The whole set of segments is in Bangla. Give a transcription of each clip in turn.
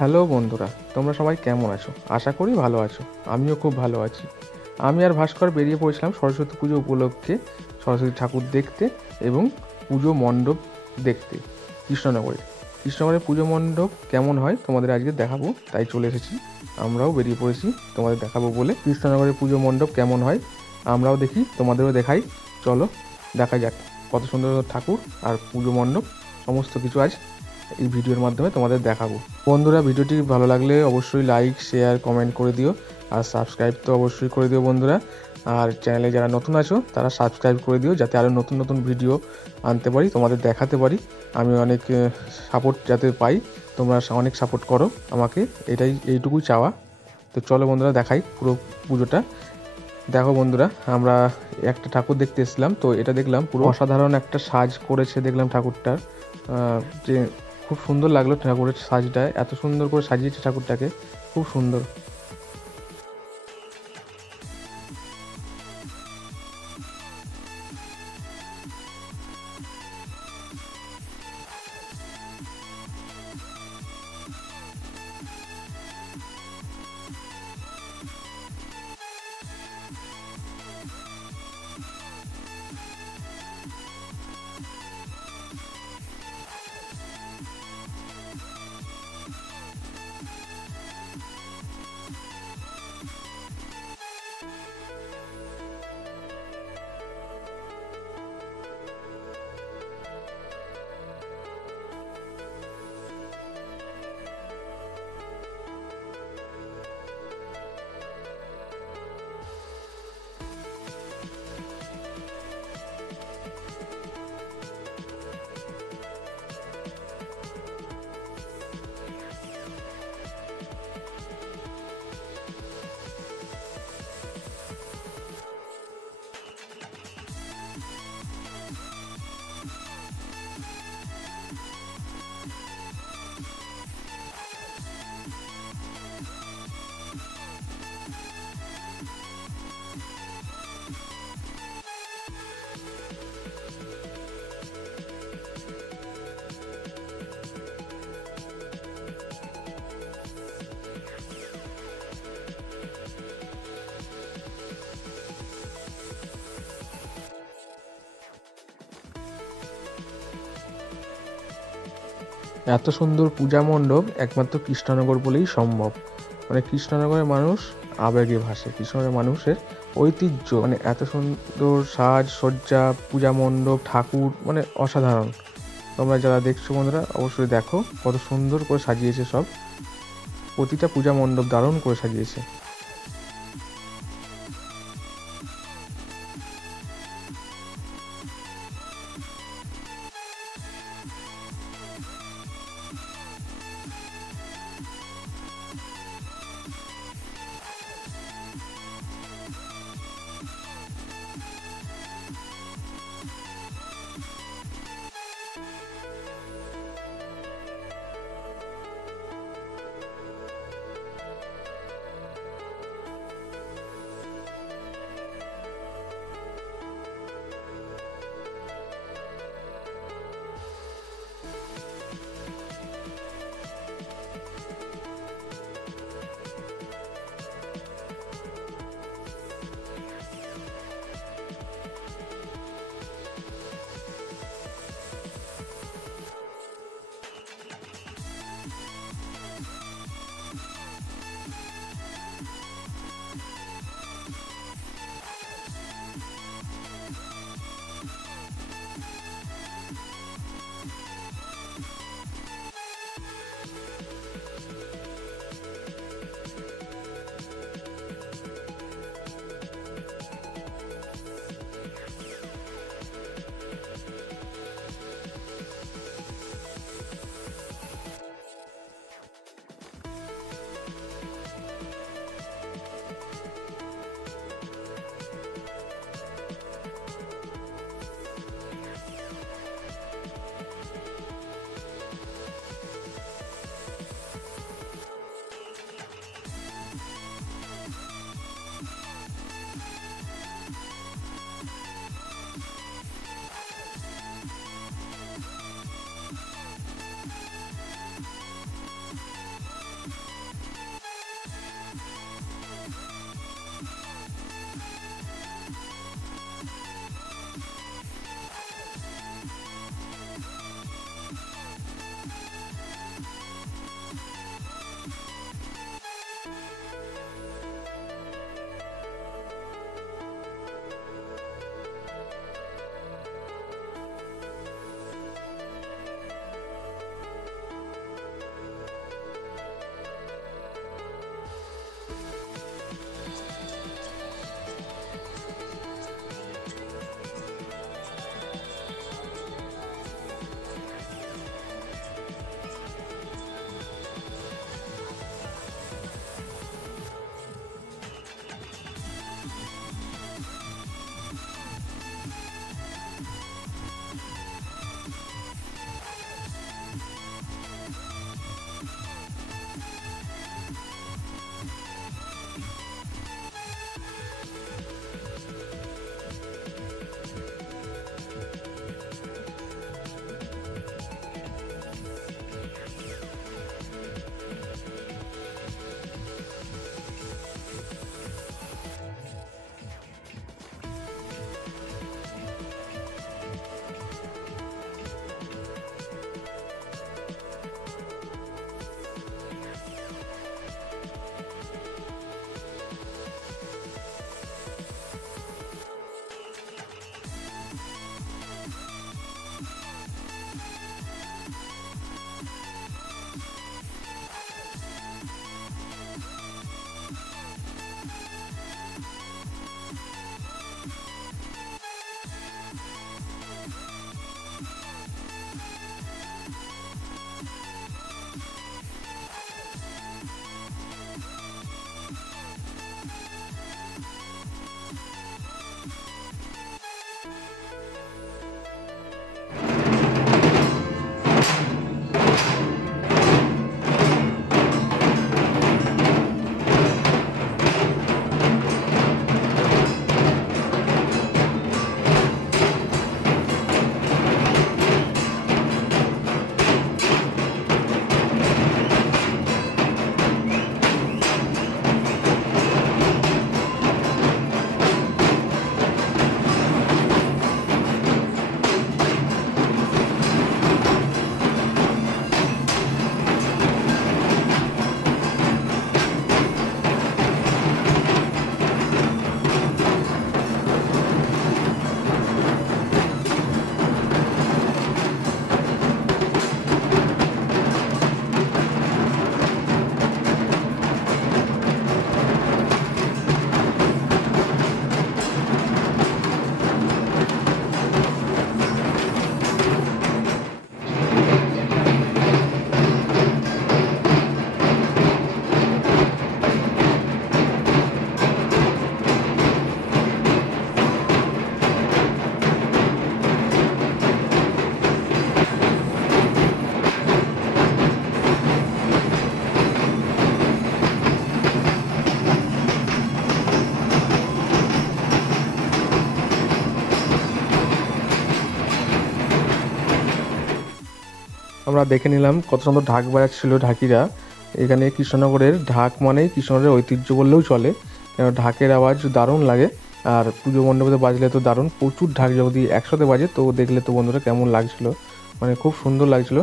হ্যালো বন্ধুরা, তোমরা সবাই কেমন আছো? আশা করি ভালো আছো। আমিও খুব ভালো আছি। আমি আর ভাস্কর বেরিয়ে পড়েছিলাম সরস্বতী পুজো উপলক্ষে সরস্বতী ঠাকুর দেখতে এবং পুজো মণ্ডপ দেখতে কৃষ্ণনগরে। কৃষ্ণনগরের পুজো মণ্ডপ কেমন হয় তোমাদের আজকে দেখাবো, তাই চলে এসেছি। আমরাও বেরিয়ে পড়েছি তোমাদের দেখাবো বলে। কৃষ্ণনগরের পুজো মণ্ডপ কেমন হয় আমরাও দেখি, তোমাদেরও দেখাই। চলো দেখা যাক কত সুন্দর সুন্দর ঠাকুর আর পুজো মণ্ডপ সমস্ত কিছু আজ এই ভিডিওর মাধ্যমে তোমাদের দেখাবো। বন্ধুরা, ভিডিওটি ভালো লাগলে অবশ্যই লাইক, শেয়ার, কমেন্ট করে দিও। আর সাবস্ক্রাইব তো অবশ্যই করে দিও বন্ধুরা। আর চ্যানেলে যারা নতুন আছো তারা সাবস্ক্রাইব করে দিও, যাতে আরও নতুন নতুন ভিডিও আনতে পারি, তোমাদের দেখাতে পারি। আমি অনেক সাপোর্ট যাতে পাই, তোমরা অনেক সাপোর্ট করো আমাকে, এইটুকুই চাওয়া। তো চলো বন্ধুরা দেখাই পুরো পুজোটা। দেখো বন্ধুরা, আমরা একটা ঠাকুর দেখতে এসেছিলাম, তো এটা দেখলাম পুরো অসাধারণ একটা সাজ করেছে। দেখলাম ঠাকুরটার যে খুব সুন্দর লাগলো, ঠাকুরের সাজটা এত সুন্দর করে সাজিয়েছে ঠাকুরটাকে, খুব সুন্দর। এত সুন্দর পূজা মণ্ডপ একমাত্র কৃষ্ণনগর বলেই সম্ভব। মানে কৃষ্ণনগরের মানুষ আবেগে ভাসে, কৃষ্ণনগরের মানুষের ঐতিহ্য, মানে এত সুন্দর সাজ সজ্জা, পূজা মণ্ডপ, ঠাকুর, মানে অসাধারণ। তোমরা যারা দেখছো বন্ধুরা অবশ্যই দেখো কত সুন্দর করে সাজিয়েছে সব, প্রতিটা পূজা মণ্ডপ দারুণ করে সাজিয়েছে। আমরা দেখে নিলাম কত সুন্দর ঢাক বাজাচ্ছিল ঢাকিরা। এখানে কৃষ্ণনগরের ঢাক মানেই কৃষ্ণনগরের ঐতিহ্য বললেও চলে, কেন ঢাকের আওয়াজ দারুণ লাগে। আর পুজো মণ্ডপে বাজলে তো দারুণ, প্রচুর ঢাক যদি একসাথে বাজে তো দেখলে তো বন্ধুরা কেমন লাগছিল, মানে খুব সুন্দর লাগছিল।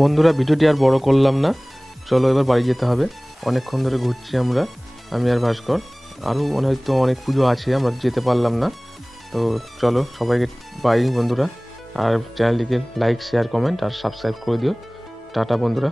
বন্ধুরা ভিডিওটি আর বড় করলাম না, চলো এবার বাড়ি যেতে হবে। অনেকক্ষণ ধরে ঘুরছি আমরা, আমি আর ভাস্কর। আরও হয়তো অনেক পুজো আছে, আমরা যেতে পারলাম না। তো চলো সবাইকে বাই বন্ধুরা। আর চ্যানেলটিকে লাইক, শেয়ার, কমেন্ট আর সাবস্ক্রাইব করে দিও। টাটা বন্ধুরা।